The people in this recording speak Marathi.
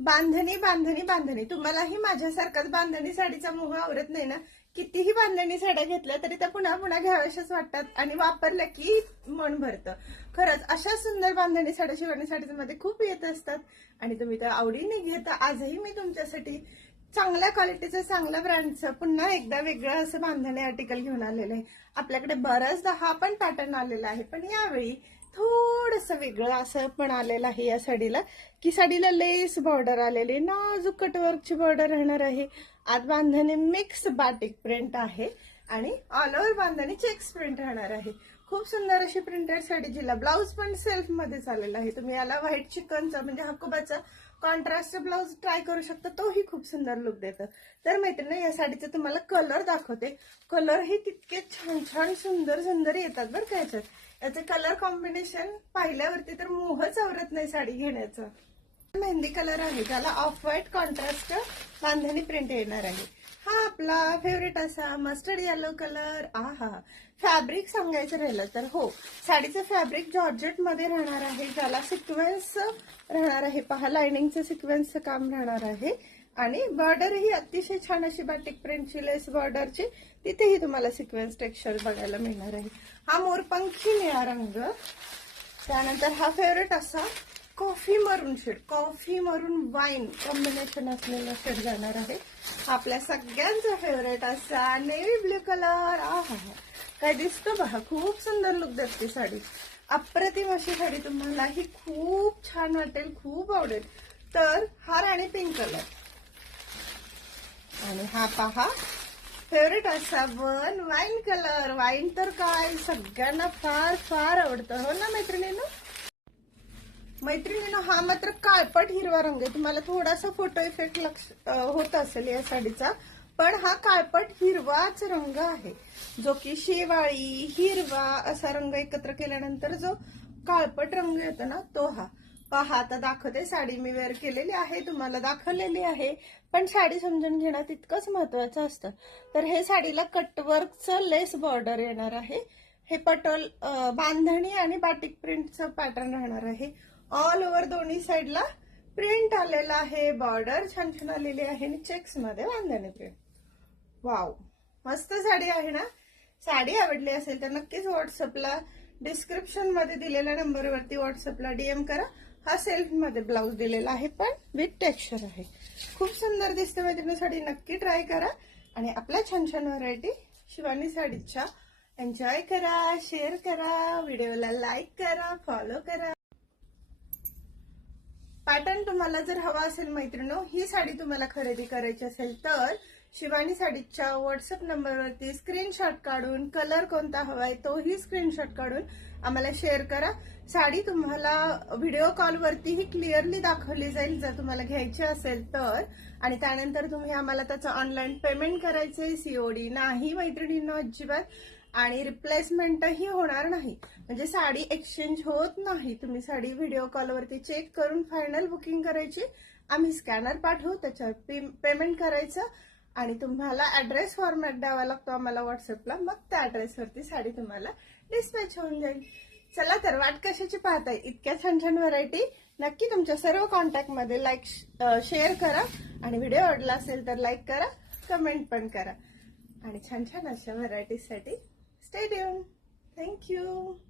बांधणी बांधणी बांधणी. तुम्हालाही माझ्यासारखाच बांधणी साडीचा मोह आवरत नाही ना? कितीही बांधणी साड्या घेतल्या तरी त्या पुन्हा पुन्हा घ्याव्याशाच वाटतात आणि वापरल्या की मन भरतं. खरंच अशा सुंदर बांधणी साड्या शिवणी साडीमध्ये खूप येत असतात. आणि तुम्ही तर आवडीने घेता. आजही मी तुमच्यासाठी चांगल्या क्वालिटीचं चांगल्या ब्रँडचं पुन्हा एकदा वेगळं असं बांधणी आर्टिकल घेऊन आलेलं आहे. आपल्याकडे बऱ्याचदा हा पण पॅटर्न आलेला आहे. पण यावेळी थोडस वेगळं असं पण आलेलं आहे या साडीला. की साडीला लेस बॉर्डर आलेली नाजूक कटवर्कची बॉर्डर राहणार आहे. आत बांधणे मिक्स बाटिक प्रिंट आहे. आणि all over bandhani checks print राहणार आहे. खूप सुंदर अशी प्रिंटेड साडी जिला ब्लाऊज पण सेल्फमध्ये आलेला आहे. तुम्ही याला व्हाईट चिकनचा म्हणजे हकुबाचा कॉन्ट्रास्ट ब्लाऊज ट्राय करू शकता तोही खूप सुंदर लुक देतं. तर मैत्रिणी या साडीचे तुम्हाला कलर दाखवते. कलर हे तितके छान छान सुंदर सुंदर येतात बरं का याच्यात. याचं कलर कॉम्बिनेशन पाहिल्यावरती तर मोहच आवरत नाही साडी घेण्याचं. मेहंदी कलर आहे ज्याला off white contrast bandhani print येणार आहे. हा आपला फेवरेट असा मस्टर्ड येलो कलर आहा. फॅब्रिक सांगायचं राहिलं तर हो. साडीचं फॅब्रिक जॉर्जेटमध्ये राहणार आहे. ज्याला सिक्वेन्स राहणार आहे. पहा लाइनिंगचं सिक्वेन्सचं काम राहणार आहे. आणि बॉर्डर ही अतिशय छान अशी बाटिक प्रिंटची लेस बॉर्डरची तिथेही तुम्हाला सिक्वेन्स टेक्स्चर बघायला मिळणार आहे. हा मोरपंखी निळा रंग. त्यानंतर हा फेवरेट असा coffee maroon shade coffee maroon wine combination असलेला शेड जाणार आहे. आपल्या सगळ्यांचा फेवरेट असा नेव्ही ब्ल्यू कलर आहा. काय दिसतो बघा खूप सुंदर लुक देते साडी. अप्रतिम अशी साडी तुम्हाला ही खूप छान वाटेल खूप आवडेल. तर हार आणि पिंक कलर आणि हा पहा फेवरेट असा वन वाईन कलर वाईन तर काय सगळ्यांना फार फार आवडतं. हो ना मैत्रिणीनं? मैत्रिणीनं हा मात्र काळपट हिरवा रंग आहे. तुम्हाला थोडासा फोटो इफेक्ट लक्ष होत असेल या साडीचा. पण हा काळपट हिरवाच रंग आहे. जो की शेवाळी हिरवा असा रंग एकत्र केल्यानंतर जो काळपट रंग येतो ना तो हा. पहा आता दाखवते साडी मी वेअर केलेली आहे तुम्हाला दाखवलेली आहे. पण साडी समजून घेणं तितकंच महत्वाचं असतं. तर हे साडीला कटवर्कचं लेस बॉर्डर येणार आहे. हे पटोल बांधणी आणि बाटिक प्रिंटचं पॅटर्न राहणार आहे. ऑल ओव्हर दोन्ही साईडला प्रिंट आलेला आहे बॉर्डर छान छान आलेली आहे आणि चेक्समध्ये बांधणी प्रिंट वाव मस्त साडी आहे ना? साडी आवडली असेल तर नक्कीच व्हॉट्सअपला डिस्क्रिप्शनमध्ये दिलेल्या नंबरवरती व्हॉट्सअपला डीएम करा. हा सेल्फमध्ये ब्लाऊज दिलेला आहे पण विथ टेक्स्चर आहे. खूप सुंदर दिसते मैत्रिणी साडी. नक्की ट्राय करा. आणि आपल्या छान छान व्हरायटी शिवानी साडीच्या. एन्जॉय करा शेअर करा व्हिडिओला लाईक करा फॉलो करा. पॅटर्न तुम्हाला जर हवा असेल मैत्रिणो ही साडी तुम्हाला खरेदी करायची असेल तर शिवानी साडीच्या व्हॉट्सअप नंबरवरती स्क्रीनशॉट काढून कलर कोणता हवाय तोही स्क्रीनशॉट काढून आम्हाला शेअर करा. साडी तुम्हाला व्हिडिओ कॉलवरतीही क्लिअरली दाखवली जाईल जर तुम्हाला घ्यायची असेल तर. आणि त्यानंतर तुम्ही आम्हाला त्याचं ऑनलाईन पेमेंट करायचंय सीओडी नाही मैत्रिणींनो अजिबात. आणि रिप्लेसमेंटही होणार नाही. म्हणजे साडी एक्सचेंज होत नाही. तुम्ही साडी व्हिडिओ कॉलवरती चेक करून फायनल बुकिंग करायची. आम्ही स्कॅनर पाठवू त्याच्यावर पेमेंट करायचं आणि तुम्हाला ऍड्रेस फॉर्मॅट द्यावा लागतो आम्हाला व्हॉट्सअपला मग त्या ऍड्रेसवरती साडी तुम्हाला डिस्पॅच होऊन जाईल. चला तर वाट कशाची पाहताय? इतक्या छान छान व्हरायटी नक्की तुमच्या सर्व कॉन्टॅक्टमध्ये लाईक शेअर करा आणि व्हिडिओ आवडला असेल तर लाईक करा कमेंट पण करा. आणि छान छान अशा stay tuned thank you